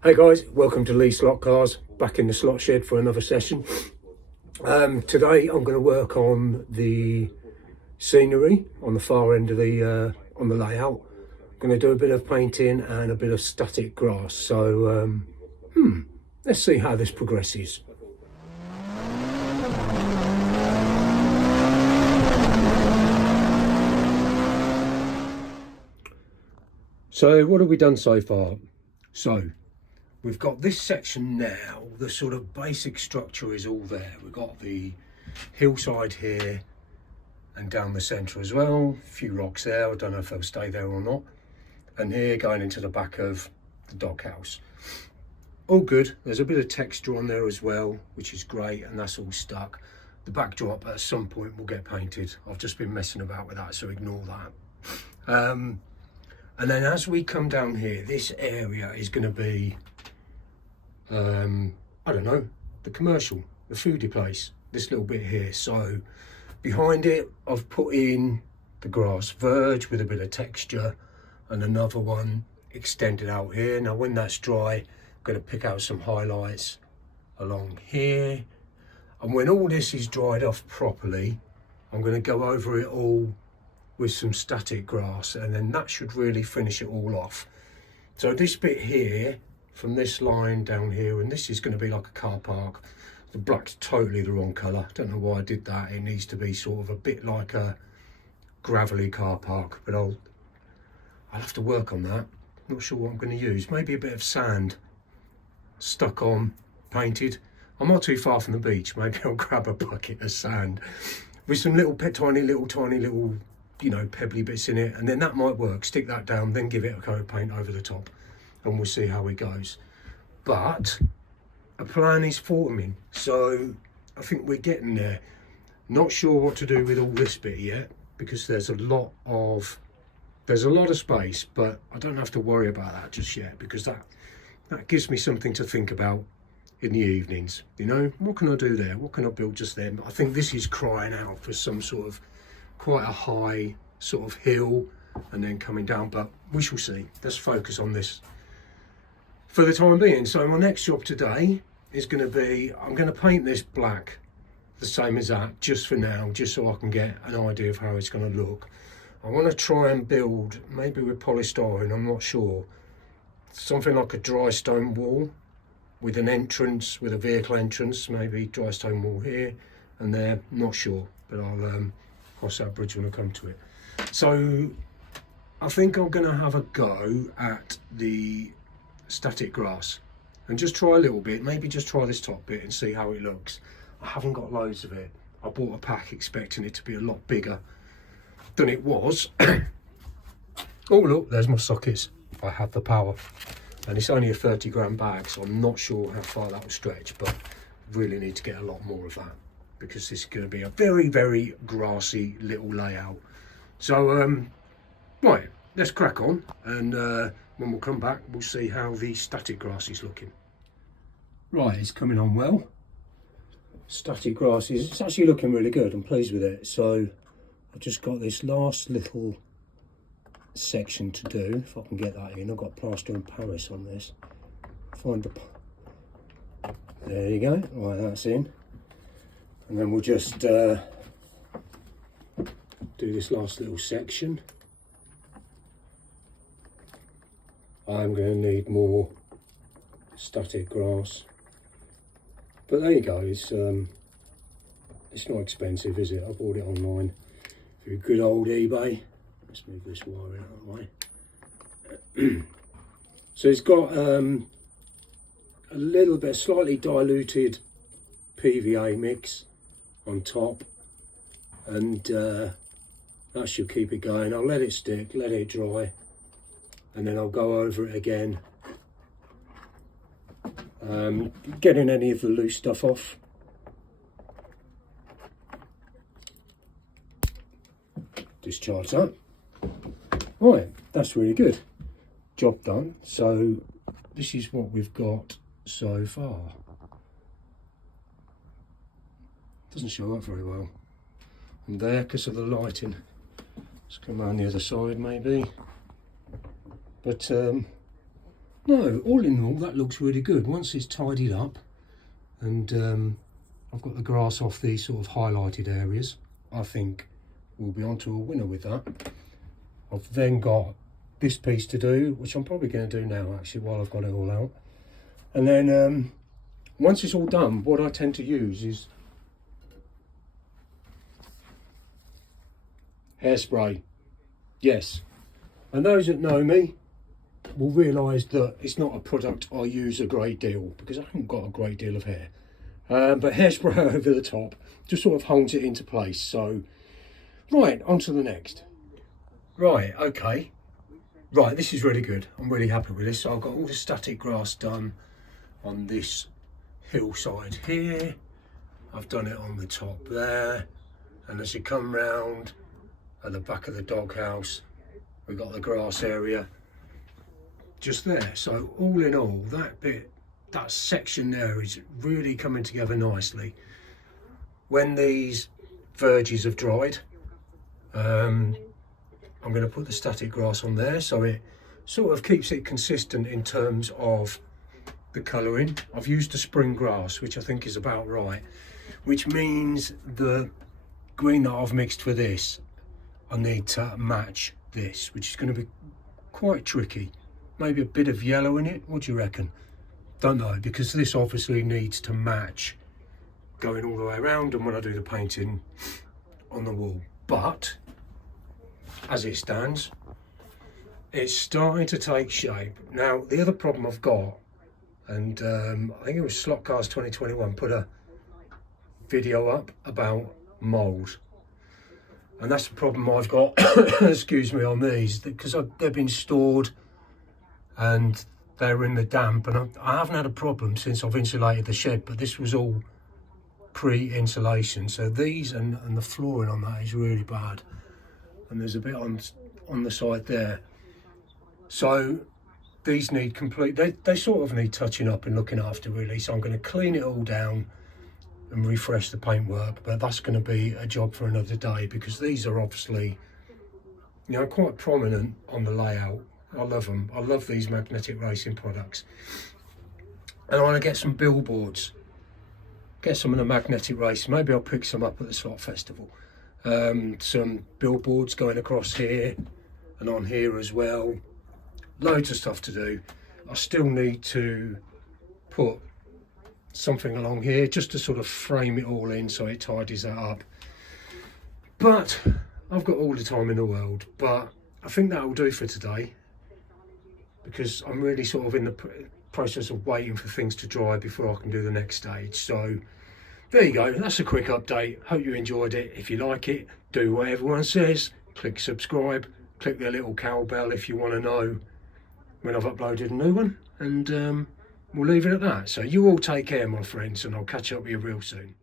Hey guys, welcome to Lee Slot Cars, back in the slot shed for another session. Today I'm going to work on the scenery on the far end of the on the layout. I'm going to do a bit of painting and a bit of static grass. So let's see how this progresses. So what have we done so far? So we've got this section now, the sort of basic structure is all there. We've got the hillside here and down the centre as well. A few rocks there, I don't know if they'll stay there or not. And here going into the back of the doghouse. All good, there's a bit of texture on there as well, which is great, and that's all stuck. The backdrop at some point will get painted. I've just been messing about with that, so ignore that. And then as we come down here, this area is going to be, I don't know, the commercial, the foodie place, this little bit here. So behind it, I've put in the grass verge with a bit of texture and another one extended out here. Now when that's dry, I'm going to pick out some highlights along here. And when all this is dried off properly, I'm going to go over it all with some static grass, and then that should really finish it all off. So this bit here, from this line down here, and this is going to be like a car park. The black's totally the wrong colour. Don't know why I did that. It needs to be sort of a bit like a gravelly car park, but I'll have to work on that. Not sure what I'm going to use. Maybe a bit of sand stuck on, painted. I'm not too far from the beach. Maybe I'll grab a bucket of sand with some little tiny little you know, pebbly bits in it, and then that might work. Stick that down, then give it a coat of paint over the top, and we'll see how it goes. But a plan is forming, so I think we're getting there. Not sure what to do with all this bit yet, because there's a lot of space, but I don't have to worry about that just yet, because that gives me something to think about in the evenings. You know, what can I do there? What can I build just there? I think this is crying out for some sort of quite a high sort of hill and then coming down, but we shall see. Let's focus on this for the time being. So my next job today is going to be, I'm going to paint this black the same as that just for now, just so I can get an idea of how it's going to look. I want to try and build, maybe with polystyrene, I'm not sure, something like a dry stone wall with an entrance, with a vehicle entrance, maybe dry stone wall here and there, not sure, but I'll cross that bridge when I come to it. So I think I'm going to have a go at the static grass and just try a little bit, maybe just try this top bit and see how it looks. I haven't got loads of it. I bought a pack expecting it to be a lot bigger than it was. Oh look, there's my sockets. I have the power, and it's only a 30 gram bag, so I'm not sure how far that will stretch, but really need to get a lot more of that, because this is going to be a very grassy little layout. So right, let's crack on, and when we'll come back we'll see how the static grass is looking. Right, it's coming on well. Static grass is, it's actually looking really good. I'm pleased with it. So I've just got this last little section to do, if I can get that in. I've got plaster in Paris on this. Find the, there you go. Right, that's in. And then we'll just do this last little section. I'm going to need more static grass, but there you go. It's not expensive, is it? I bought it online through good old eBay. Let's move this wire out of the way. So it's got a little bit, slightly diluted PVA mix on top, and that should keep it going. I'll let it stick, let it dry, and then I'll go over it again, getting any of the loose stuff off. Discharge that. Right, that's really good. Job done. So this is what we've got so far. Doesn't show up very well. And there, because of the lighting. Let's come around the other side maybe. But no, all in all, that looks really good. Once it's tidied up and I've got the grass off these sort of highlighted areas, I think we'll be onto a winner with that. I've then got this piece to do, which I'm probably going to do now actually while I've got it all out. And then once it's all done, what I tend to use is hairspray. Yes, and those that know me will realise that it's not a product I use a great deal because I haven't got a great deal of hair. But hairspray over the top just sort of holds it into place. So, right, on to the next. Right, okay. Right, this is really good. I'm really happy with this. So I've got all the static grass done on this hillside here. I've done it on the top there. And as you come round at the back of the doghouse, we've got the grass area just there. So all in all, that bit, that section there is really coming together nicely. When these verges have dried, I'm going to put the static grass on there so it sort of keeps it consistent in terms of the colouring. I've used the spring grass, which I think is about right, which means the green that I've mixed for this, I need to match this, which is going to be quite tricky. Maybe a bit of yellow in it. What do you reckon? Don't know, because this obviously needs to match going all the way around and when I do the painting on the wall. But as it stands, it's starting to take shape. Now, the other problem I've got, and I think it was Slot Cars 2021 put a video up about mould. And that's the problem I've got, excuse me, on these, because they've been stored and they're in the damp, and I haven't had a problem since I've insulated the shed, but this was all pre-insulation. So these and the flooring on that is really bad. And there's a bit on the side there. So these need they sort of need touching up and looking after really. So I'm going to clean it all down and refresh the paintwork, but that's going to be a job for another day because these are obviously, you know, quite prominent on the layout. I love them. I love these magnetic racing products. And I want to get some billboards, get some of the magnetic racing. Maybe I'll pick some up at the Slot Festival. Some billboards going across here and on here as well. Loads of stuff to do. I still need to put something along here just to sort of frame it all in so it tidies that up. But I've got all the time in the world. But I think that will do for today, because I'm really sort of in the process of waiting for things to dry before I can do the next stage. So there you go, that's a quick update. Hope you enjoyed it. If you like it, do what everyone says. Click subscribe, click the little cowbell if you want to know when I've uploaded a new one. And we'll leave it at that. So you all take care, my friends, and I'll catch up with you real soon.